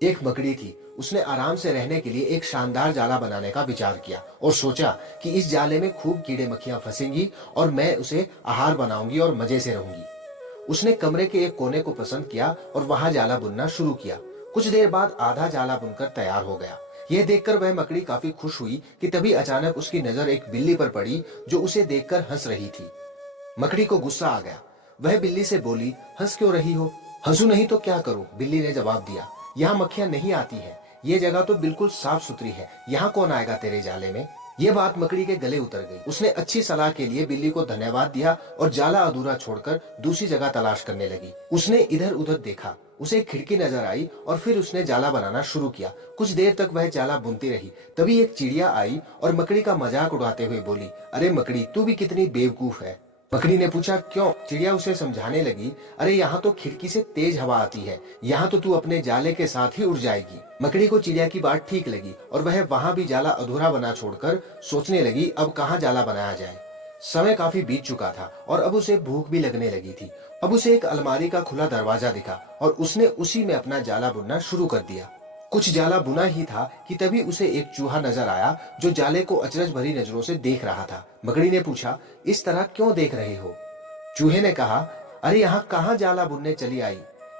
एक मकड़ी थी। उसने आराम से रहने के लिए एक शानदार जाला बनाने का विचार किया और सोचा कि इस जाले में खूब कीड़े मक्खियां फंसेंगी और मैं उसे आहार बनाऊंगी और मजे से रहूंगी। उसने कमरे के एक कोने को पसंद किया और वहां जाला बुनना शुरू किया। कुछ देर बाद आधा जाला बुनकर तैयार हो गया। यह देखकर वह मकड़ी काफी खुश हुई कि तभी अचानक उसकी नजर एक बिल्ली पर पड़ी जो उसे देखकर हंस रही थी। मकड़ी को गुस्सा आ गया। वह बिल्ली से बोली, हंस क्यों रही हो? हंसू नहीं तो क्या करूं? बिल्ली ने जवाब दिया, यहाँ मक्खियां नहीं आती है। ये जगह तो बिल्कुल साफ सुथरी है, यहाँ कौन आएगा तेरे जाले में? ये बात मकड़ी के गले उतर गई। उसने अच्छी सलाह के लिए बिल्ली को धन्यवाद दिया और जाला अधूरा छोड़कर दूसरी जगह तलाश करने लगी। उसने इधर उधर देखा, उसे एक खिड़की नजर आई और फिर उसने जाला बनाना शुरू किया। कुछ देर तक वह जाला बुनती रही। तभी एक चिड़िया आई और मकड़ी का मजाक उड़ाते हुए बोली, अरे मकड़ी, तू भी कितनी बेवकूफ है। मकड़ी ने पूछा, क्यों? चिड़िया उसे समझाने लगी, अरे यहाँ तो खिड़की से तेज हवा आती है, यहाँ तो तू अपने जाले के साथ ही उड़ जाएगी। मकड़ी को चिड़िया की बात ठीक लगी और वह वहां भी जाला अधूरा बना छोड़कर सोचने लगी, अब कहाँ जाला बनाया जाए। समय काफी बीत चुका था और अब उसे भूख भी लगने लगी थी। अब उसे एक अलमारी का खुला दरवाजा दिखा और उसने उसी में अपना जाला बुनना शुरू कर दिया। कुछ जाला बुना ही था कि तभी उसे एक चूहा नजर आया जो जाले को अचरज भरी नजरों से देख रहा था। मकड़ी ने पूछा, इस तरह क्यों देख रहे हो? चूहे ने कहा, अरे यहाँ कहाँ जाला बुनने चली आई?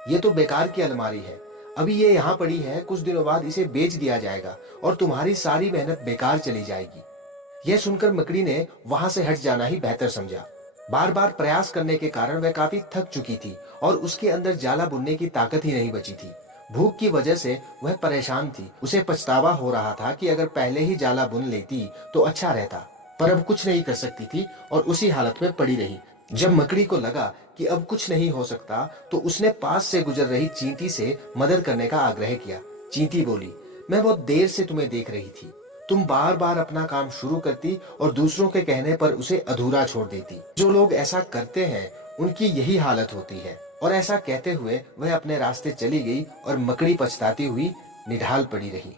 ये तो बेकार की अलमारी है। अभी ये यहाँ पड़ी है, कुछ दिनों बाद इसे बेच दिया जाएगा और तुम्हारी सारी मेहनत बेकार चली जाएगी। यह सुनकर मकड़ी ने वहां से हट जाना ही बेहतर समझा। बार बार प्रयास करने के कारण वह काफी थक चुकी थी और उसके अंदर जाला बुनने की ताकत ही नहीं बची थी। भूख की वजह से वह परेशान थी। उसे पछतावा हो रहा था कि अगर पहले ही जाला बुन लेती तो अच्छा रहता, पर अब कुछ नहीं कर सकती थी और उसी हालत में पड़ी रही। जब मकड़ी को लगा कि अब कुछ नहीं हो सकता तो उसने पास से गुजर रही चींटी से मदद करने का आग्रह किया। चींटी बोली, मैं बहुत देर से तुम्हें देख रही थी। तुम बार बार अपना काम शुरू करती और दूसरों के कहने पर उसे अधूरा छोड़ देती। जो लोग ऐसा करते हैं उनकी यही हालत होती है। और ऐसा कहते हुए वह अपने रास्ते चली गई और मकड़ी पछताती हुई निढाल पड़ी रही।